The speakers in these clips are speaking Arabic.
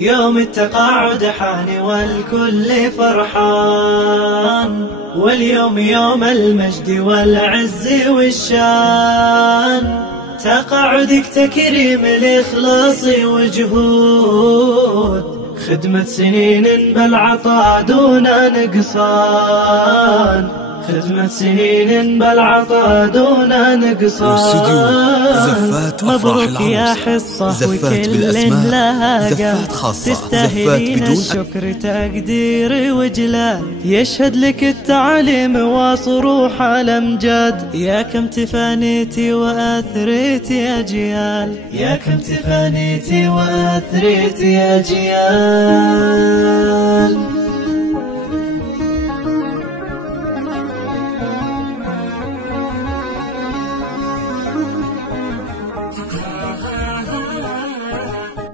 يوم التقاعد حان والكل فرحان، واليوم يوم المجد والعز والشان. تقاعدك تكريم الإخلاص وجهود، خدمة سنين بالعطاء دون نقصان، خدمة سنين بالعطاء دون نقصان. مبروك يا حصة وكل لها زفات خاصة، تستاهلين الشكر تقدير وجلال. يشهد لك التعليم وصروح الأمجاد، يا كم تفانيتي وأثريتي أجيال، يا كم تفانيتي وأثريتي أجيال.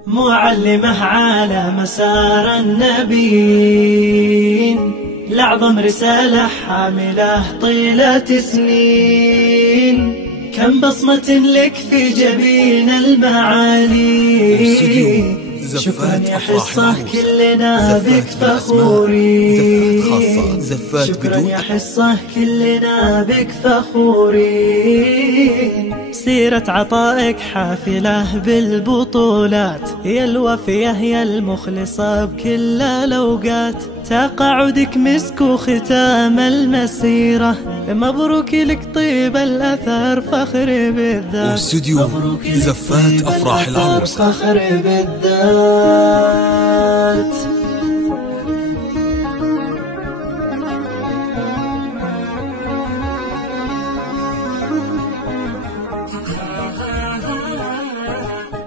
معلمه على مسار النبيين، لأعظم رسالة حامله طيلة سنين. كم بصمة لك في جبين المعالي، شكرا يا حصة كلنا بك فخورين، شكرا يا حصة كلنا بك فخورين. سيرة عطائك حافلة بالبطولات، يا الوفية يا المخلصة بكل الأوقات. تقاعدك مسك وختام المسيرة، مبروك لك طيب الأثر فخر بالذات. واستوديو زفات أفراح العروس فخر بالذات.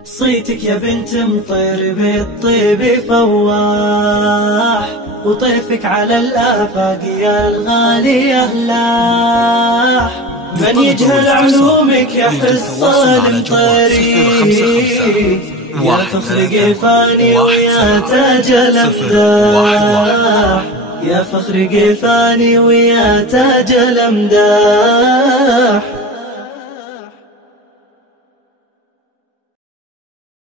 صيتك يا بنت مطير بالطيب فواح، وطيفك على الآفاق يا الغالية لاح. من يجهل علومك يا حصة المطيري، يا فخر قيفاني ويا تاج الأمداح، يا فخر قيفاني ويا تاج الأمداح.